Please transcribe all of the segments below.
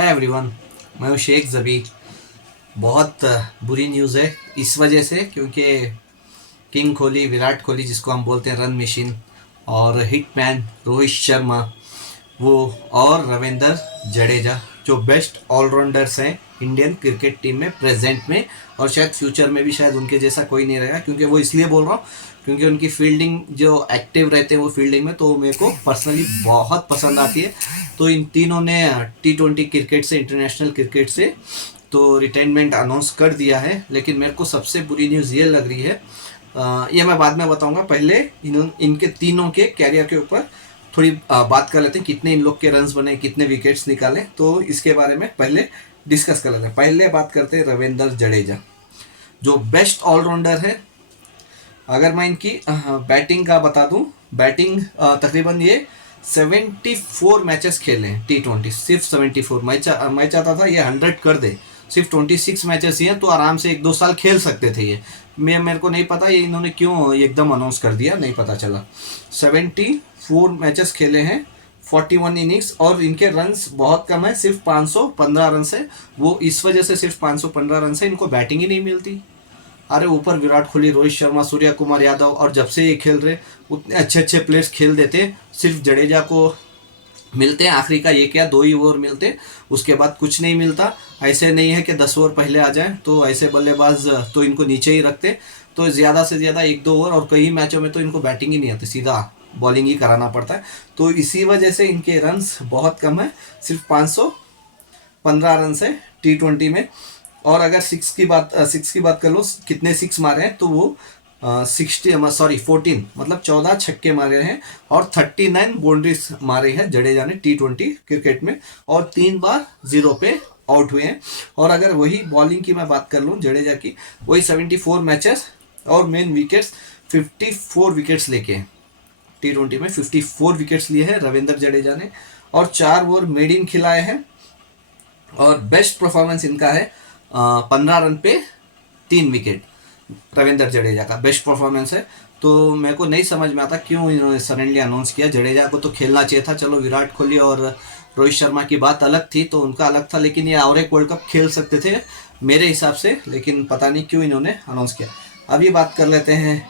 Hi everyone, मैं हूँ शेख ज़बी। बहुत बुरी न्यूज़ है इस वजह से क्योंकि किंग कोहली, विराट कोहली जिसको हम बोलते हैं रन मशीन, और हिटमैन रोहित शर्मा, वो और रविंदर जडेजा जो बेस्ट ऑलराउंडर्स हैं इंडियन क्रिकेट टीम में प्रेजेंट में, और शायद फ्यूचर में भी शायद उनके जैसा कोई नहीं रहेगा। क्योंकि वो इसलिए बोल रहा हूँ क्योंकि उनकी फील्डिंग जो एक्टिव रहते हैं वो फील्डिंग में, तो मेरे को पर्सनली बहुत पसंद आती है। तो इन तीनों ने T20 क्रिकेट से, इंटरनेशनल क्रिकेट से तो रिटायरमेंट अनाउंस कर दिया है। लेकिन मेरे को सबसे बुरी न्यूज़ ये लग रही है, ये मैं बाद में बताऊंगा। पहले इनके तीनों के कैरियर के ऊपर थोड़ी बात कर लेते हैं, कितने इन लोग के रन्स बने, कितने विकेट्स निकाले, तो इसके बारे में पहले डिस्कस कर लेते हैं। पहले बात करते हैं रविंदर जडेजा जो बेस्ट ऑलराउंडर है। अगर मैं इनकी बैटिंग का बता दूं, बैटिंग तकरीबन ये 74 मैचेस खेले हैं T20, सिर्फ 74। मैं चाहता था ये 100 कर दे, सिर्फ 26 मैचेस ही हैं तो आराम से 1-2 साल खेल सकते थे ये। मेरे को नहीं पता ये इन्होंने क्यों एकदम अनाउंस कर दिया, नहीं पता चला। 74 मैचेस खेले हैं, 41 इनिंग्स, और इनके रन्स बहुत कम है, सिर्फ 515 रन है। वो इस वजह से सिर्फ 515 रन है, इनको बैटिंग ही नहीं मिलती। अरे ऊपर विराट कोहली, रोहित शर्मा, सूर्य कुमार यादव, और जब से ये खेल रहे उतने अच्छे अच्छे प्लेयर्स खेल देते, सिर्फ जडेजा को मिलते हैं आखिरी का 1 या 2 ही ओवर मिलते, उसके बाद कुछ नहीं मिलता। ऐसे नहीं है कि 10 ओवर पहले आ जाए, तो ऐसे बल्लेबाज तो इनको नीचे ही रखते, तो ज़्यादा से ज़्यादा 1-2 ओवर, और कई मैचों में तो इनको बैटिंग ही नहीं आती, सीधा बॉलिंग ही कराना पड़ता है। तो इसी वजह से इनके रन्स बहुत कम है, सिर्फ 515 रन है T20 में। और अगर सिक्स की बात कर लो, कितने सिक्स मारे हैं, तो वो 14 मतलब 14 छक्के मारे हैं, और 39 बाउंड्रीज मारे हैं जडेजा ने T20 क्रिकेट में, और 3 बार 0 पे आउट हुए हैं। और अगर वही बॉलिंग की मैं बात कर लूँ जडेजा की, वही 74 मैचेस, और मेन विकेट्स 54 विकेट्स लेके हैं T20 में, 54 विकेट्स लिए हैं रविंदर जडेजा ने, और 4 ओवर मेड इन खिलाए हैं। और बेस्ट परफॉर्मेंस इनका है 15 रन पे 3 विकेट, रविंदर जडेजा का बेस्ट परफॉर्मेंस है। तो मेरे को नहीं समझ में आता क्यों इन्होंने सडनली अनाउंस किया। जडेजा को तो खेलना चाहिए था, चलो विराट कोहली और रोहित शर्मा की बात अलग थी, तो उनका अलग था, लेकिन ये और एक वर्ल्ड कप खेल सकते थे मेरे हिसाब से, लेकिन पता नहीं क्यों इन्होंने अनाउंस किया। अभी बात कर लेते हैं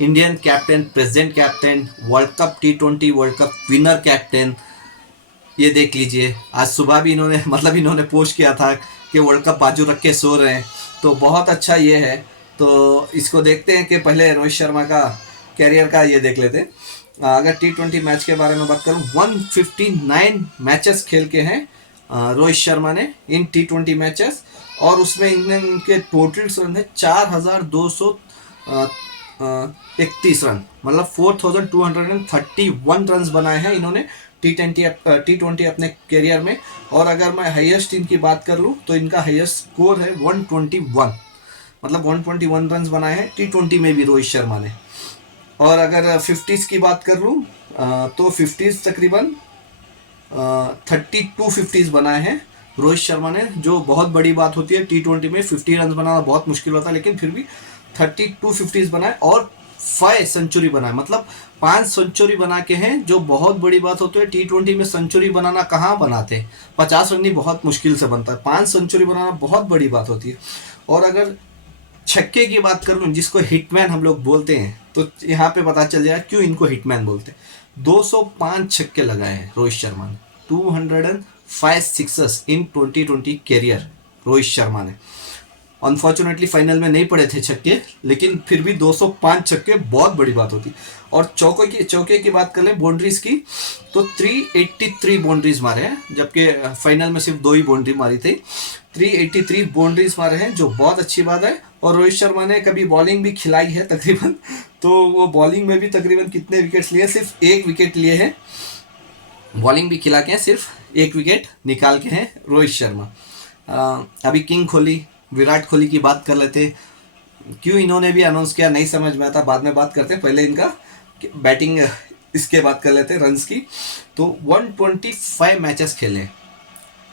Indian captain, present captain, world cup T20 world cup winner captain. ये देख लीजिए, आज सुबह भी इन्होंने पोस्ट किया था कि वर्ल्ड कप बाजू रख के सो रहे हैं, तो बहुत अच्छा ये है। तो इसको देखते हैं कि पहले रोहित शर्मा का कैरियर का ये देख लेते हैं। अगर T20 मैच के बारे में बात करूं, 159 मैचेस खेल के हैं रोहित शर्मा ने इन T20 मैचेस, और उसमें इनके टोटल रन है 4231 रन, मतलब 4231 रन बनाए हैं इन्होंने T20 अपने करियर में। और अगर मैं हाईएस्ट इनकी बात कर लूँ तो इनका हाईएस्ट स्कोर है 121, मतलब 121 रन बनाए हैं T20 में भी रोहित शर्मा ने। और अगर 50s की बात कर लूँ तो 50s तकरीबन 32 50s बनाए हैं रोहित शर्मा ने, जो बहुत बड़ी बात होती है। T20 में 50 रन बनाना बहुत मुश्किल होता है, लेकिन फिर भी 32 50s बनाए, और 5 सेंचुरी बनाए, मतलब 5 सेंचुरी बना के हैं, जो बहुत बड़ी बात होती है। T20 में सेंचुरी बनाना कहाँ बनाते हैं, 50 रन ही बहुत मुश्किल से बनता है, 5 सेंचुरी बनाना बहुत बड़ी बात होती है। और अगर छक्के की बात करूँ, जिसको हिटमैन हम लोग बोलते हैं, तो यहाँ पे पता चल जाएगा क्यों इनको हिटमैन बोलते हैं। 205 छक्के लगाए हैं रोहित शर्मा ने, 205 sixes in 2020 career Rohit Sharma ने। अनफॉर्चुनेटली फाइनल में नहीं पड़े थे छक्के, लेकिन फिर भी 205 छक्के बहुत बड़ी बात होती। और चौके की बात कर ले, बाउंड्रीज की, तो 383 बाउंड्रीज मारे हैं, जबकि फाइनल में सिर्फ 2 ही बाउंड्री मारी थी। 383 बाउंड्रीज मारे हैं, जो बहुत अच्छी बात है। और रोहित शर्मा ने कभी बॉलिंग भी खिलाई है तकरीबन, तो वो बॉलिंग में भी तकरीबन कितने विकेट्स लिए, सिर्फ 1 विकेट लिए हैं, बॉलिंग भी खिला के हैं, सिर्फ 1 विकेट निकाल के हैं रोहित शर्मा। अभी किंग कोहली, विराट कोहली की बात कर लेते, क्यों इन्होंने भी अनाउंस किया नहीं समझ में आता, बाद में बात करते हैं, पहले इनका बैटिंग इसके बात कर लेते हैं रन्स की। तो 125 मैचेस खेले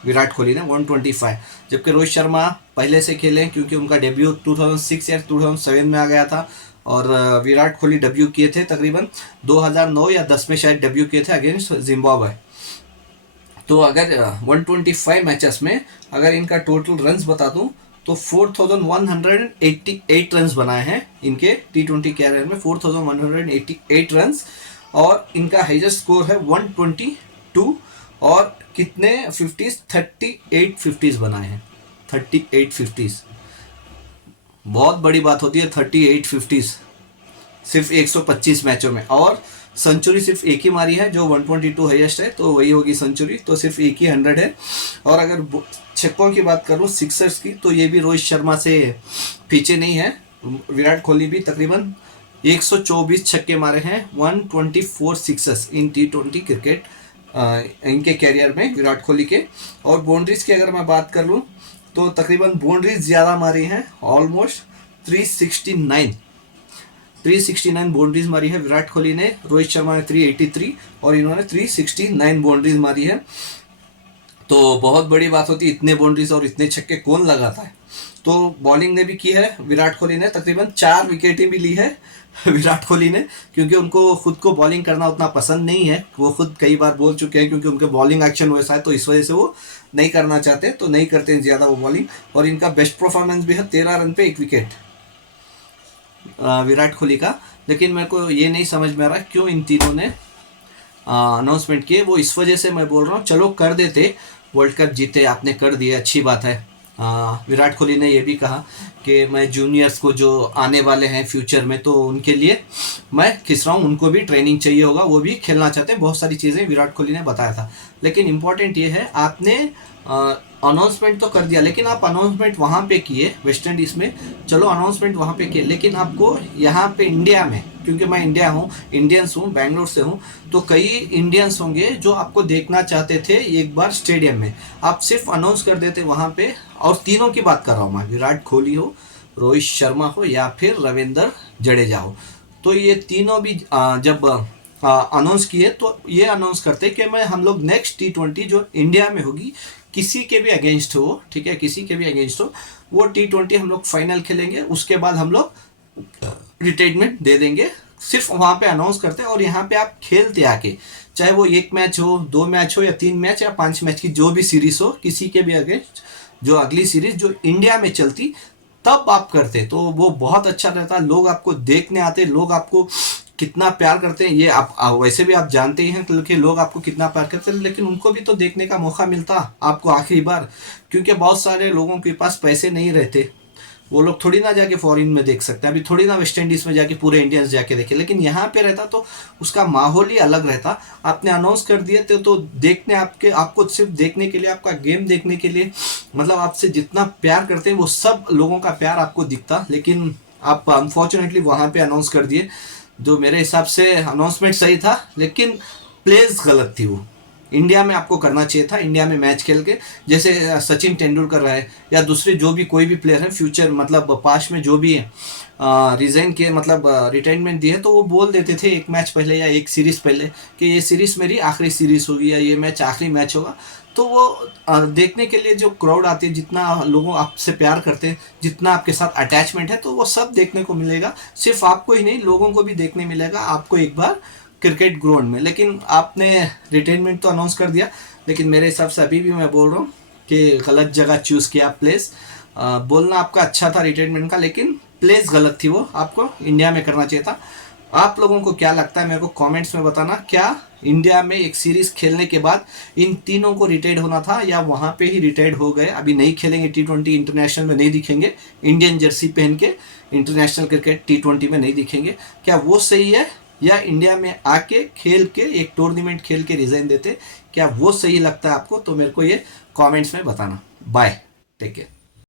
विराट कोहली ने, 125, जबकि रोहित शर्मा पहले से खेले, क्योंकि उनका डेब्यू 2006 या 2007 में आ गया था, और विराट कोहली डेब्यू किए थे तकरीबन 2009 या 10 में शायद डेब्यू किए थे अगेंस्ट जिम्बाब्वे। तो अगर 125 मैचेस में अगर इनका टोटल रन्स बता दूं तो 4188 रन्स बनाए हैं इनके T20 कैरियर में, 4188 रन्स। और इनका हाईएस्ट स्कोर है 122 और कितने 50s 38 50s बनाए हैं, 38 50s। बहुत बड़ी बात होती है 38 50s सिर्फ 125 मैचों में। और सेंचुरी सिर्फ एक ही मारी है जो 122 हाईएस्ट है, तो वही होगी सेंचुरी, तो सिर्फ एक ही 100 है। और अगर छक्कों की बात करूँ सिक्सर्स की, तो ये भी रोहित शर्मा से पीछे नहीं है। विराट कोहली भी तकरीबन 124 छक्के मारे हैं, 124 सिक्सर्स इन T20 क्रिकेट इनके कैरियर में विराट कोहली के। और बाउंड्रीज की अगर मैं बात कर लूँ तो तकरीबन बाउंड्रीज ज़्यादा मारी हैं, ऑलमोस्ट 369 बाउंड्रीज मारी है विराट कोहली ने। रोहित शर्मा ने 383 और इन्होंने 369 बाउंड्रीज मारी है। तो बहुत बड़ी बात होती है, इतने बाउंड्रीज और इतने छक्के कौन लगाता है। तो बॉलिंग ने भी की है विराट कोहली ने, तकरीबन 4 विकेटें भी ली है विराट कोहली ने, क्योंकि उनको खुद को बॉलिंग करना उतना पसंद नहीं है। वो खुद कई बार बोल चुके हैं, क्योंकि उनके बॉलिंग एक्शन वैसा है, तो इस वजह से वो नहीं करना चाहते, तो नहीं करते हैं ज़्यादा वो बॉलिंग। और इनका बेस्ट परफॉर्मेंस भी है 13 रन पे 1 विकेट विराट कोहली का। लेकिन मेरे को ये नहीं समझ में आ रहा क्यों इन तीनों ने अनाउंसमेंट किए। वो इस वजह से मैं बोल रहा हूँ, चलो कर देते, वर्ल्ड कप जीते, आपने कर दिया, अच्छी बात है। विराट कोहली ने ये भी कहा कि मैं जूनियर्स को जो आने वाले हैं फ्यूचर में, तो उनके लिए मैं खिंच रहा हूँ, उनको भी ट्रेनिंग चाहिए होगा, वो भी खेलना चाहते हैं। बहुत सारी चीज़ें विराट कोहली ने बताया था। लेकिन इम्पॉर्टेंट ये है, आपने अनाउंसमेंट तो कर दिया, लेकिन आप अनाउंसमेंट वहाँ पे किए वेस्ट इंडीज़ में, चलो अनाउंसमेंट वहाँ पे किए, लेकिन आपको यहाँ पे इंडिया में, क्योंकि मैं इंडियंस हूँ, बैंगलोर से हूँ, तो कई इंडियंस होंगे जो आपको देखना चाहते थे एक बार स्टेडियम में। आप सिर्फ अनाउंस कर देते वहाँ पे। और तीनों की बात कर रहा हूँ मैं, विराट कोहली हो, रोहित शर्मा हो, या फिर रविंद्र जडेजा हो, तो ये तीनों भी जब अनाउंस किए तो ये अनाउंस करते कि मैं हम लोग नेक्स्ट T20 जो इंडिया में होगी, किसी के भी अगेंस्ट हो, ठीक है, किसी के भी अगेंस्ट हो, वो T20 हम लोग फाइनल खेलेंगे, उसके बाद हम लोग रिटायरमेंट दे देंगे। सिर्फ वहाँ पे अनाउंस करते हैं, और यहाँ पे आप खेलते आके, चाहे वो 1 मैच हो, 2 मैच हो, या 3 मैच या 5 मैच की जो भी सीरीज हो, किसी के भी अगेंस्ट, जो अगली सीरीज जो इंडिया में चलती, तब आप करते, तो वो बहुत अच्छा रहता। लोग आपको देखने आते, लोग आपको कितना प्यार करते हैं, ये आप वैसे भी आप जानते ही हैं कि लोग आपको कितना प्यार करते हैं, लेकिन उनको भी तो देखने का मौका मिलता आपको आखिरी बार, क्योंकि बहुत सारे लोगों के पास पैसे नहीं रहते, वो लोग थोड़ी ना जाके फॉरेन में देख सकते हैं, अभी थोड़ी ना वेस्ट इंडीज़ में जाके पूरे इंडियंस जाके देखे, लेकिन यहाँ पे रहता तो उसका माहौल ही अलग रहता। आपने अनाउंस कर दिए थे, तो देखने आपको सिर्फ देखने के लिए, आपका गेम देखने के लिए, मतलब आपसे जितना प्यार करते हैं वो सब लोगों का प्यार आपको दिखता। लेकिन आप अनफॉर्चुनेटली वहाँ पे अनाउंस कर दिए, जो मेरे हिसाब से अनाउंसमेंट सही था, लेकिन प्लेस गलत थी। वो इंडिया में आपको करना चाहिए था, इंडिया में मैच खेल के, जैसे सचिन तेंदुलकर रहे या दूसरे जो भी कोई भी प्लेयर है फ्यूचर, मतलब पास्ट में जो भी है रिजाइन किए, मतलब रिटायरमेंट दिए, तो वो बोल देते थे 1 मैच पहले या 1 सीरीज़ पहले कि ये सीरीज़ मेरी आखिरी सीरीज़ होगी, या ये मैच आखिरी मैच होगा। तो वो देखने के लिए जो क्राउड आती है, जितना लोगों आपसे प्यार करते हैं, जितना आपके साथ अटैचमेंट है, तो वो सब देखने को मिलेगा। सिर्फ आपको ही नहीं, लोगों को भी देखने मिलेगा आपको एक बार क्रिकेट ग्राउंड में। लेकिन आपने रिटायरमेंट तो अनाउंस कर दिया, लेकिन मेरे हिसाब से अभी भी मैं बोल रहा हूँ कि गलत जगह चूज़ किया प्लेस। बोलना आपका अच्छा था रिटायरमेंट का, लेकिन प्लेस गलत थी, वो आपको इंडिया में करना चाहिए था। आप लोगों को क्या लगता है मेरे को कमेंट्स में बताना, क्या इंडिया में एक सीरीज़ खेलने के बाद इन तीनों को रिटायर्ड होना था, या वहाँ पे ही रिटायर्ड हो गए, अभी नहीं खेलेंगे T20 इंटरनेशनल में, नहीं दिखेंगे इंडियन जर्सी पहन के इंटरनेशनल क्रिकेट T20 में नहीं दिखेंगे, क्या वो सही है, या इंडिया में आके खेल के एक टूर्नामेंट खेल के रिजाइन देते, क्या वो सही लगता है आपको? तो मेरे को ये कमेंट्स में बताना। Bye, take care.